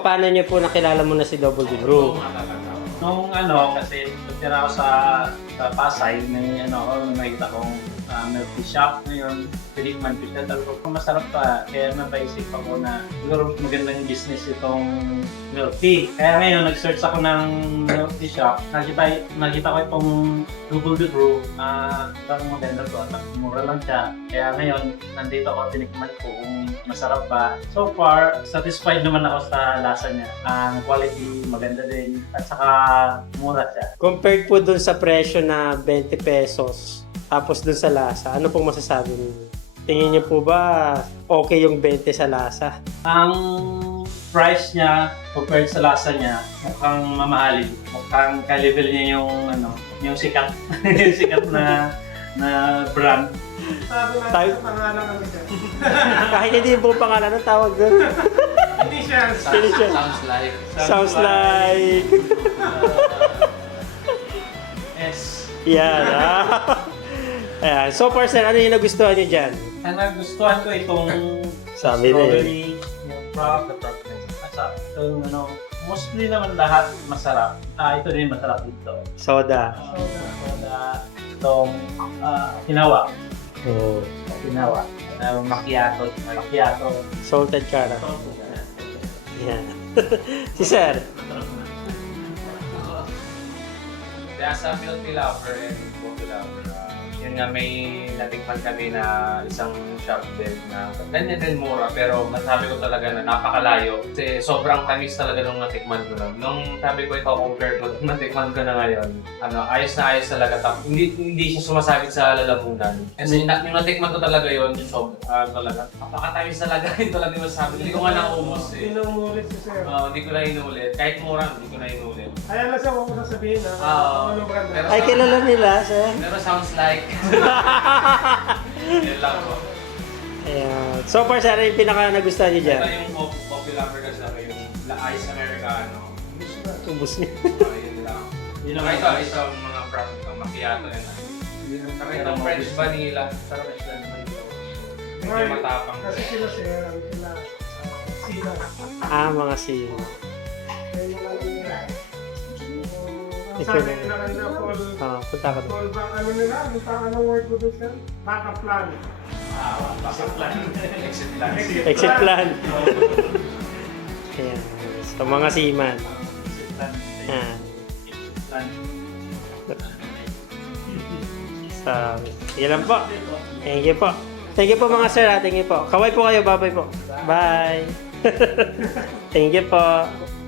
Paano niyo po nakilala mo na si Double D Brew? Nung kasi nagtira ako sa Pasay, may nakita kong milk tea shop ngayon, tinikman ko siya, talaga kung masarap pa, kaya napaisip ako na siguro magandang business itong milk tea. Kaya ngayon, nag-search ako ng milk tea shop, nakita ko itong Double D Brew, parang maganda to at mura lang siya. Kaya ngayon, nandito ako, tinikman ko kung masarap ba. So far, satisfied naman ako sa lasa niya. Ang quality maganda din at saka mura siya. Compared po dun sa presyo na 20 pesos, tapos dun sa lasa, ano pong masasabi niyo? Tingin niyo po ba okay yung 20 sa lasa? Ang price niya compared sa lasa niya, mukhang mamahalin. Mukhang ka-level niya yung sikat. Yung sikat na brand. Tayo, kahit hindi yung buong pangalan, ang tawag doon. Hindi siya. Sounds like. S. Yan. Ayan. So far, sir, ano yung nagustuhan niyo dyan? Ang nagustuhan ko itong Sabi na strawberry, yung frog, at itong mostly naman lahat masarap. Ito din masarap dito. Soda. Itong hinawa. Oh. Hinawa. Macchiato. Salted caramel. Yan. Si sir. Kaya sa milk tea lover and coffee lover, yun nga may natikman kami na isang shop din na ganyan din mura pero masabi ko talaga na napakalayo kasi sobrang tamis talaga nung natikman ko na. Nung sabi ko ito compare ko nung natikman ko na ngayon, ayos na ayos talaga. Hindi siya sumasabit sa lalamunan. Kasi yung natikman ko talaga yun, talaga napakatamis talaga. Yun talaga yung masabi. Hindi ko nga naubos eh. Inuulit si sir. Hindi ko na inulit. Kahit mura, hindi ko na inulit. Ayan na siya, huwag mo sasabihin na. Ano brand na? Ay, kilala nila, sir. Pero sounds like. Yan lang po. Ayan. So far, sir, ano yung pinaka nagustuhan niyo dyan? Ito yung coffee lover kasi ako yung Ice Americano. Ubus niyo. Yun lang. Ito ang mga brand ito, macchiato and saka itong French vanilla. Sarap na sila naman ito. Medyo matapang. Kasi sila sir, sila sila. Mga sino. May mga nila. Ang Ikaw sabi na. nila kanina, Punta ka doon. Paul, ano nila? Anong word ko doon sir? Backup plan. Exit plan. Exit plan. Exit plan. Ayan. So, mga seaman. Exit plan. Ayan. Exit plan. So, yun lang po. Thank you po. Thank you po mga sir. Thank you po. Kaway po kayo. Bye-bye po. Bye. Thank you po.